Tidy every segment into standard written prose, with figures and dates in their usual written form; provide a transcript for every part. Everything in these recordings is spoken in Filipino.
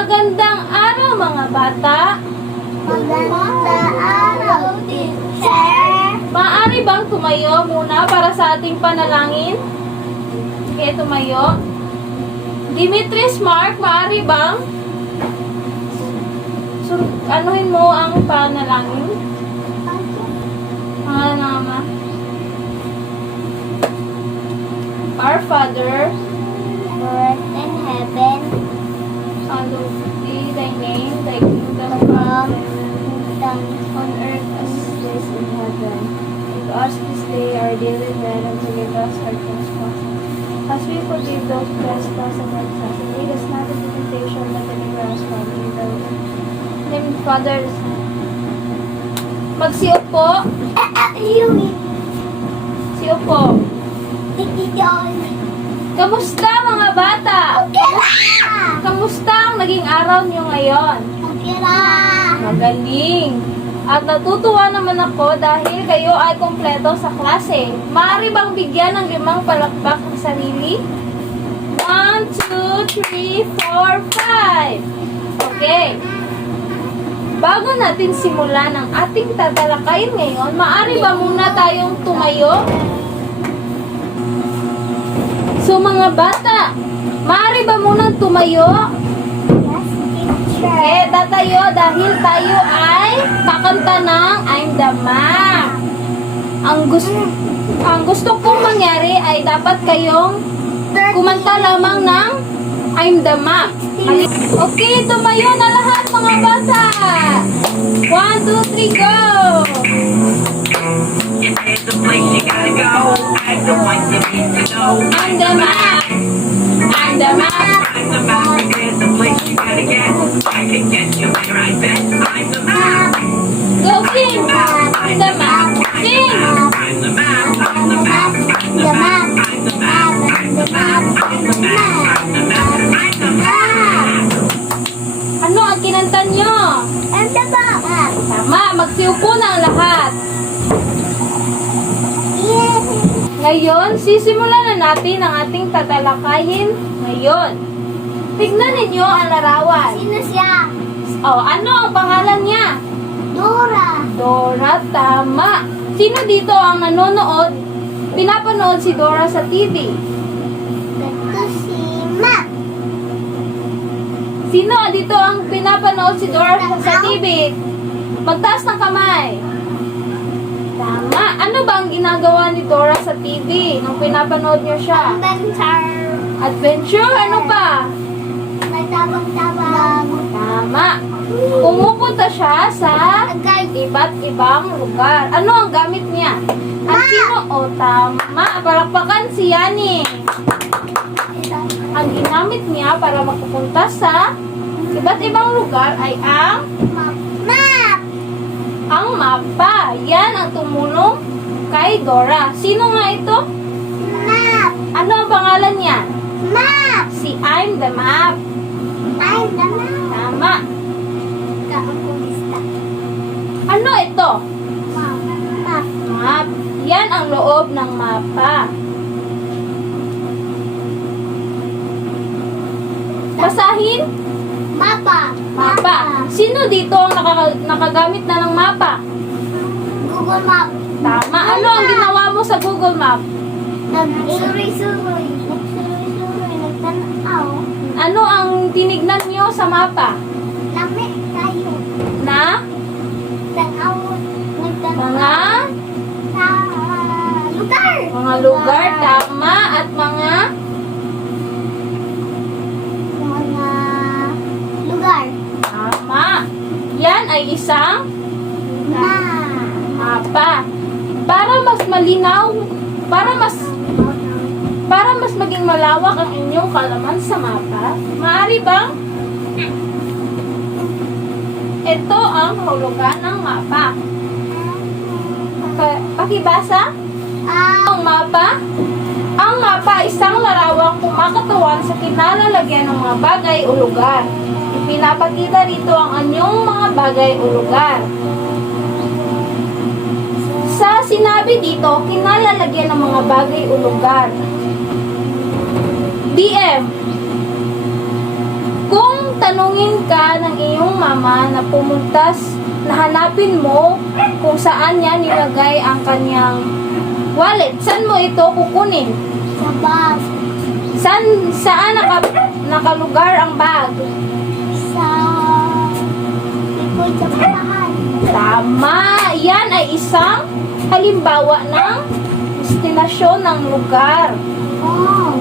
Magandang araw mga bata. Magandang araw, teacher. Maaari bang tumayo muna para sa ating panalangin? Sige, tumayo. Dimitris Mark, maaari bang anuhin mo ang panalangin? Pangalan ng Ama. Our Father, Who art in heaven, hallowed be thy name, thy kingdom come, on earth as it is in heaven. Give us this day our daily bread, and forgive us our trespasses, as we forgive those who trespass against us. And lead us not into temptation, but deliver us from evil. In the name of the Father, the Son. Magsiupo. Yumi, Siupo. Tikijon. Kamusta mga bata? Okay lang. Kamusta ang naging araw niyo ngayon? Okay lang. Magaling! At natutuwa naman ako dahil kayo ay kompleto sa klase. Maaari bang bigyan ng 5 palakpak ang sarili? 1, 2, 3, 4, 5. Okay. Bago natin simulan ang ating tatalakayin ngayon, maaari ba muna tayong tumayo? So mga bata, maaari ba munang tumayo? Yes, teacher. Eh, tatayo dahil tayo ay kakanta ng I'm the Map. Ang gusto kong mangyari ay dapat kayong kumanta lamang ng I'm the Map. Okay, tumayo na lahat mga bata. 1, 2, 3, go! It's the place you gotta go. I'm the one you need to know. I'm the Map. I'm the Map. I'm the map. It's the place you gotta get. I can get you there, I bet. I'm the map. Go sing! I'm the Map. Sing! I'm the map. I'm the map. I'm the map. I'm the map. I'm the map. I'm the map. I'm the map. I'm the map. Ano ang kinanta nyo? And the map. Tama, magsiupo na ang lahat. Yes. Ngayon, sisimulan na natin ang ating tatalakayin ngayon. Tignan ninyo ang larawan. Sino siya? Oh, ano ang pangalan niya? Dora. Dora, tama. Sino dito ang nanonood? Pinapanood si Dora sa TV. Ito si Map. Sino dito ang pinapanood si Dora sa TV? Magtaas ng kamay. Tama. Ano ba ang ginagawa ni Dora sa TV nung pinapanood niyo siya? Adventure. Adventure? Ano pa? Nagtabang-tabang. Tama. Pumupunta siya sa iba't ibang lugar. Ano ang gamit niya? At Map. sino? Oh, tama. Palakpakan si Yani. Ang ginamit niya para makapunta sa iba't ibang lugar ay ang Map. Map. mapa. Yan ang tumulong kay Dora. Sino nga ito? Map. Ano ang pangalan niya? Map. Si I'm the Map. I'm the map. Tama. Kaangkulista. Ano ito? Map. Map. Map. Yan ang loob ng mapa. Basahin? Mapa. Mapa. Sino dito ang nakagamit na ng mapa? Google Map. Tama. Ano ang ginawa mo sa Google Map? Nagsuroy-suroy. Nagsuroy-suroy. Nagtanaw. Ano ang tinignan niyo sa mapa? Lami tayo. Na Tanaw. Nagtanaw. mga Lugar. lugar, tama, at mga Lugar. tama. Yan ay isang mapa. Para mas malinaw, para mas maging malawak ang inyong kalaman sa mapa, maaari bang ito ang kahulugan ng mapa? Pakibasa? Ang mapa? Ang mapa ay isang larawang kumakatawan sa kinalalagyan ng mga bagay o lugar. Ipinapakita rito ang anyong mga bagay o lugar. Sa sinabi dito, kinalalagyan ng mga bagay o lugar. DM. Kung tanungin mama na pumunta, nahanapin mo kung saan niya nilagay ang kanyang wallet. Saan mo ito kukunin? Sa bus. Saan nakalugar ang bag? Sa likod sa bahay. Tama! Yan ay isang halimbawa ng destinasyon ng lugar. Oh.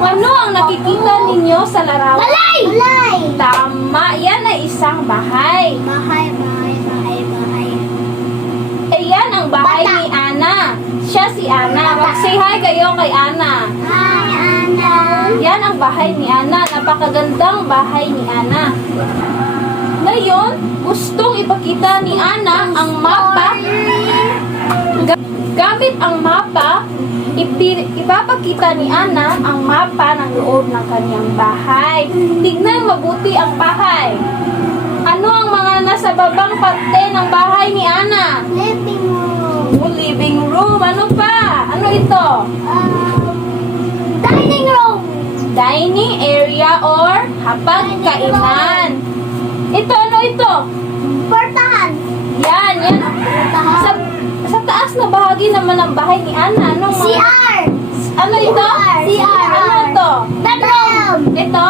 Ano ang nakikita ninyo sa larawan? Balay! Balay! Tama! Yan ay isang bahay. Bahay. Ayan ang bahay Bata. ni Ana. Siya si Ana. Bata. Mag-say hi kayo kay Ana. Hi, Ana. Yan ang bahay ni Ana. Napakagandang bahay ni Ana. Ngayon, gustong ipakita ni Ana ang mapa. Gamit ang mapa, ipapakita ni Ana ang mapa ng loob ng kanyang bahay. Tignan mabuti ang bahay. Ano ang mga nasa babang parte ng bahay ni Ana? Living room. Living room. Ano pa? Ano ito? Dining room. Dining area or hapagkainan. Ito, ano ito? Portahan. Yan. Sa, sa taas na bahagi naman ng bahay ni Ana. Ano CR. Ano ito? CR. Ano ito? Bedroom. Ito?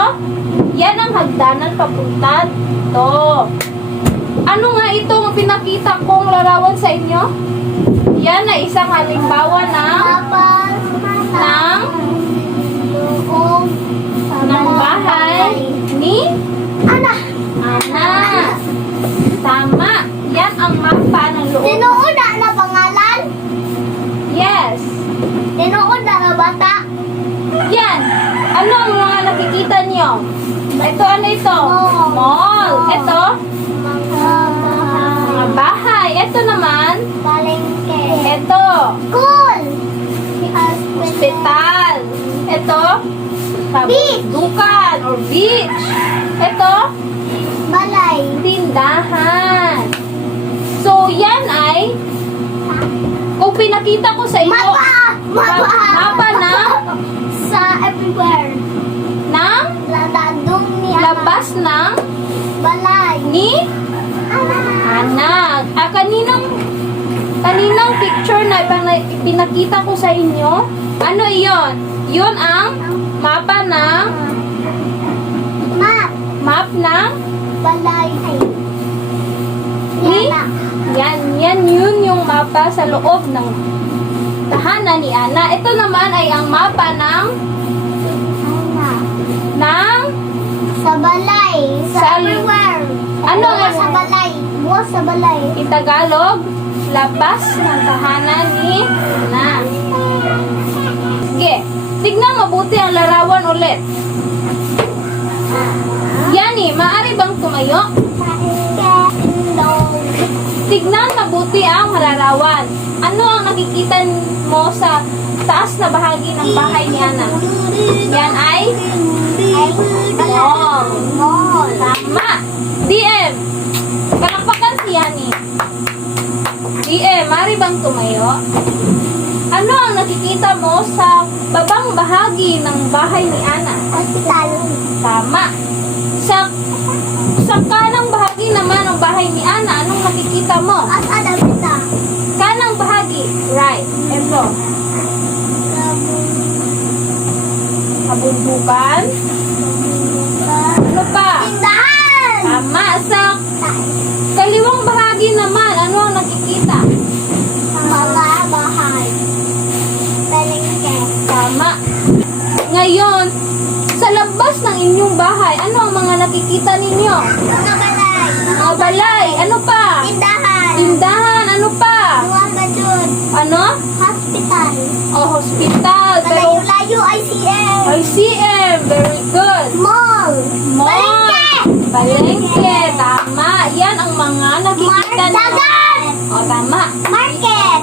Yan ang hagdanan papunta dito. Ano nga itong pinakita kong larawan sa inyo? Yan ay isang halimbawa Tapos, ng loob ng bahay ni Ana. Ana. Tama. Yan ang mapa ng loob. Tinuuna na pangalan. Yes. Tinuuna na bata. Yan. Ano ang mga nakikita niyo? Ito, ano ito? Mall. Mall. Ito? Mga Mga bahay. Ito naman. palengke. Ito. School. Hospital. Ito. Beach. Dukan or beach. Ito. Balay. Tindahan. So, yan ay kung pinakita ko sa inyo mapa na Sa everywhere. ng Ladadong ni labas ng Balay. ni Ana. Kaninang picture na pinakita ko sa inyo, ano iyon? Yun ang mapa ng Map. map ng Balay. ni Yana. yan yun yung mapa sa loob ng tahanan ni Ana. Ito naman ay ang mapa ng Ana. Sa balay. Sa Sa- everywhere. Ano Buwas ang- sa balay. Buwas sa balay. Itagalog, labas ng tahanan ni Ana. Sige, tignan mabuti ang larawan ulit. Yani, maaari bang tumayo? Tignan mabuti ang larawan. Ano ang nakikita mo sa taas na bahagi ng bahay ni Ana? Yan ay mall. Mall. Tama. DM. Palakpakan si Yani. DM, maaari bang tumayo? Ano ang nakikita mo sa babang bahagi ng bahay ni Ana? Hospital. Tama. Sa kanang bahagi naman ng bahay ni Ana, anong nakikita mo? At adabita. Kanang bahagi. Right. Ito. Kabundukan. Ano pa? Tindahan. Tama. Sa kaliwang bahagi naman, ano ang nakikita? Mga bahay. Palengke. Tama. Ngayon, sa labas ng inyong bahay, ano ang mga nakikita ninyo? Mga balay. Mga balay. Ano pa? Tindahan. Tindahan. Ano pa? Mga gadun. Ano? Hospital. O, hospital. Pero, Malayo-layo ICM. ICM. Very good. Mall. Mall. Palengke. Tama. Yan ang mga nakikita nyo. Dagat. O, tama. Market.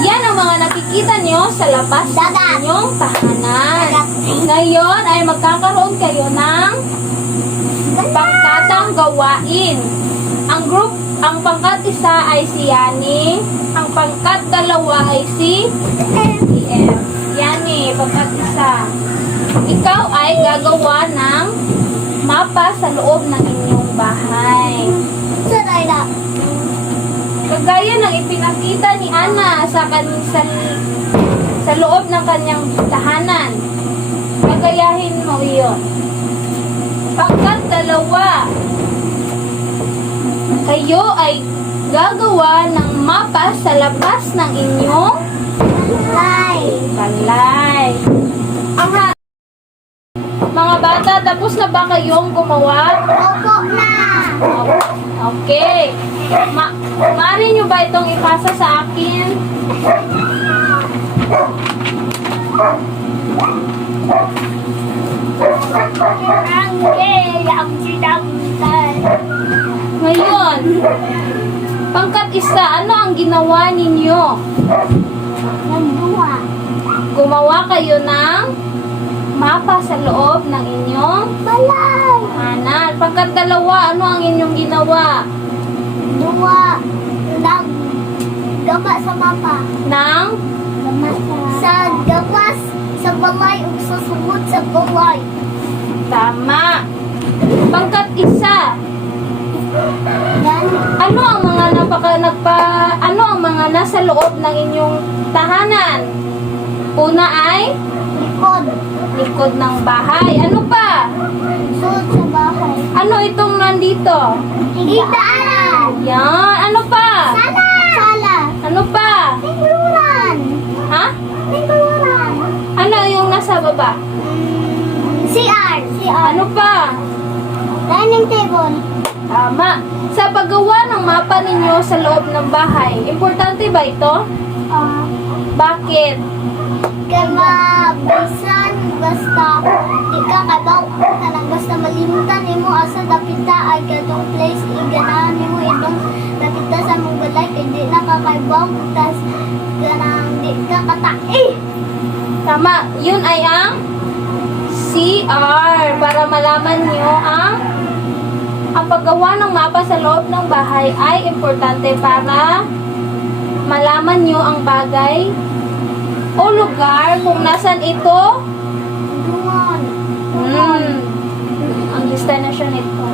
Yan ang mga nakikita nyo sa labas ng Dagat. inyong tahanan. Dagat. Ngayon ay magkakaroon kayo ng pangkatang gawain. Ang pangkat isa ay si Yani. Ang pangkat dalawa ay si PM. Yani, pangkat isa. Ikaw ay gagawa ng mapa sa loob ng inyong bahay. Saray na. Kagaya ng ipinakita ni Ana sa loob ng kanyang tahanan. Gagayahin mo iyon. Pangkat 2, kayo ay gagawa ng mapa sa labas ng inyong Ay. balay. Mga bata, tapos na ba kayong gumawa? Opo na. Okay. Maaari nyo ba itong ipasa sa akin? Ang sinangtan. Ngayon, pangkat 1, ano ang ginawa ninyo? Nagduwa. Gumawa kayo ng mapa sa loob ng inyong Balay. tahanan. Pangkat 2, ano ang inyong ginawa? Duwa. Gama sa mapa. Ng Sa gawas sa balay ug sa sumod sa balay. tama. Pangkat 1, Yan. ano ang mga nasa loob ng inyong tahanan? Una ay Likod. likod ng bahay. Ano pa? Sud sa bahay. Ano itong nandito? Higdaan. Yan. Ano pa? Sala. Sala. Ano pa? Tingluran. Ha? Tingluran. Ano yung nasa baba? CR. CR. Ano pa? Dining table. Tama. Sa paggawa ng mapa ninyo sa loob ng bahay, importante ba ito? Bakit? Kaya bisan basta di ka kabaw kanang basta malimutan nimo asa dapita ay katong place iganahan nimo itong dapita sa mong balay kay di na kakaibaw tas kanang di ka katai. Tama. Yun ay ang CR para malaman nyo ang paggawa ng mapa sa loob ng bahay ay importante para malaman nyo ang bagay o lugar kung nasan ito. Duwan. Ang destination nito.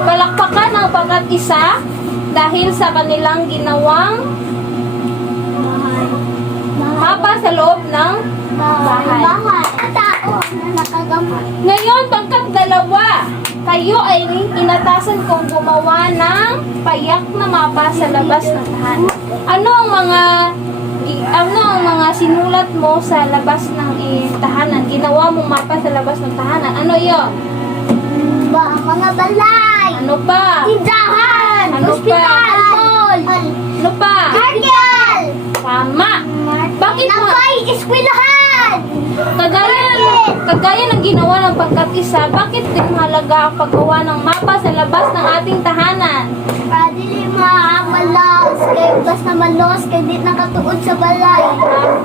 Palakpakan ang pangkat 1 dahil sa kanilang ginawang mapa sa loob ng bahay. Bahay. Tao na nakagamot. Ngayon, pangkat 2, kayo ay inatasan kong gumawa ng payak na mapa sa labas ng tahanan. Ano ang mga sinulat mo sa labas ng tahanan? Ginawa mong mapa sa labas ng tahanan. Ano yun? Mga balay. Ano pa? Tindahan. Ano Hospital. pa? Mall. Ano pa? Market. Tama. Bakit mo? Nabay, eskwelahan. Kagaya ng ginawa ng pangkat 1, bakit din mahalaga ang paggawa ng mapa sa labas ng ating tahanan? Para dili maamalas. Kaya basta malos, kaya di nakatuod sa balay.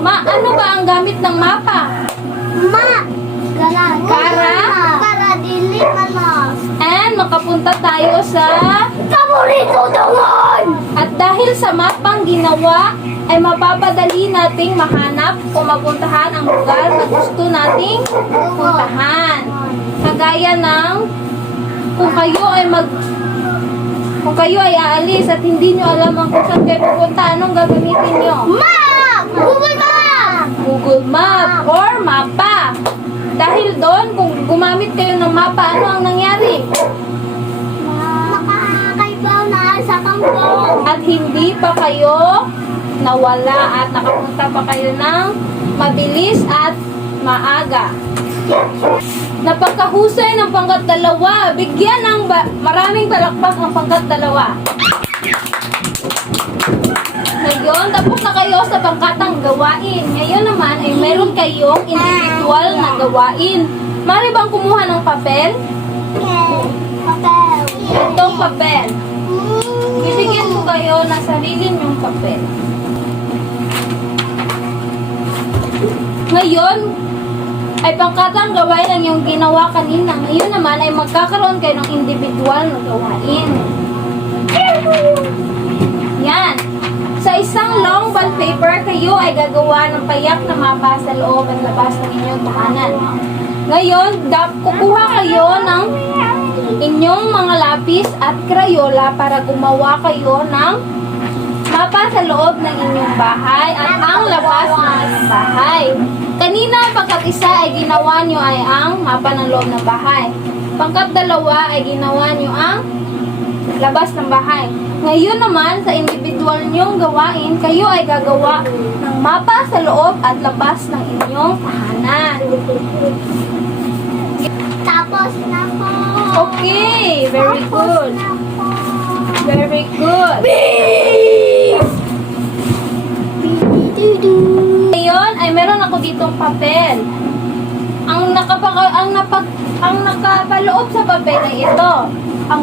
Ano ba ang gamit ng mapa? Para dili malas. And makapunta tayo sa... Paborito doon! At dahil sa mapang ginawa, ay mapapadali nating mahanap o mapuntahan ang lugar na gusto nating puntahan. Kagaya ng kung kayo ay aalis at hindi nyo alam ang kung saan kayo pupunta, anong gagamitin nyo? Map! Google Map! Google Map or mapa. Dahil doon, kung gumamit kayo ng mapa, ano ang nangyari? Makakaibaw na sa kampong. At hindi pa kayo nawala at nakapunta pa kayo ng mabilis at maaga. Napagkahusay ng pangkat 2. Bigyan ng maraming palakpak ang pangkat 2. Ngayon, tapos na kayo sa pangkatang gawain. Ngayon naman ay meron kayong individual na gawain. Mari bang kumuha ng papel? Papel. Itong papel. Bibigyan ko kayo ng sarili niyong papel. Ngayon, ay pangkatang gawain ang yung ginawa kanina. Ngayon naman ay magkakaroon kayo ng individual na gawain. Yan. Sa isang long bond paper, kayo ay gagawa ng payak na mapa sa loob at labas ng inyong tahanan. Ngayon, kukuha kayo ng inyong mga lapis at Crayola para gumawa kayo ng mapa sa loob ng inyong bahay at ang labas ng inyong bahay. Kanina, pangkat isa ay ginawa nyo ay ang mapa ng loob ng bahay. Pangkat dalawa ay ginawa nyo ang labas ng bahay. Ngayon naman, sa individual nyong gawain, kayo ay gagawa ng mapa sa loob at labas ng inyong tahanan. Tapos na po. Okay, very good. Tapos na po. Very good. Bibidudu. Ngayon ay meron ako ditong papel. Ang nakapaloob sa papel ay ito. Ang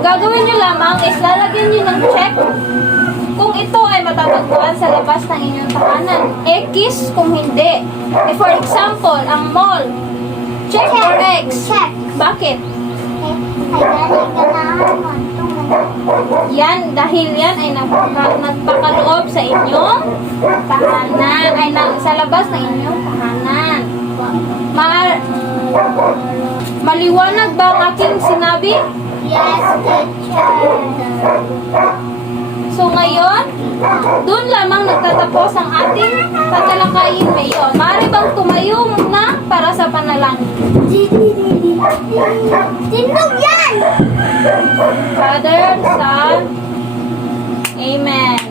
gagawin nyo lamang is lalagyan nyo ng check kung ito ay matatagpuan sa labas ng inyong tahanan. X kung hindi. For example, ang mall. Check or X. Check. Bakit? Ay, galing ganahan mo. Yan, dahil yan ay nagpakaloob sa inyong tahanan, ay sa labas ng inyong tahanan. Maliwanag ba ang aking sinabi? Yes, teacher. So ngayon, doon lamang nagtatapos ang ating tatalakayin ngayon. Maaari bang tumayo muna para sa panalangin? Tindog yan! Father, Son, Amen.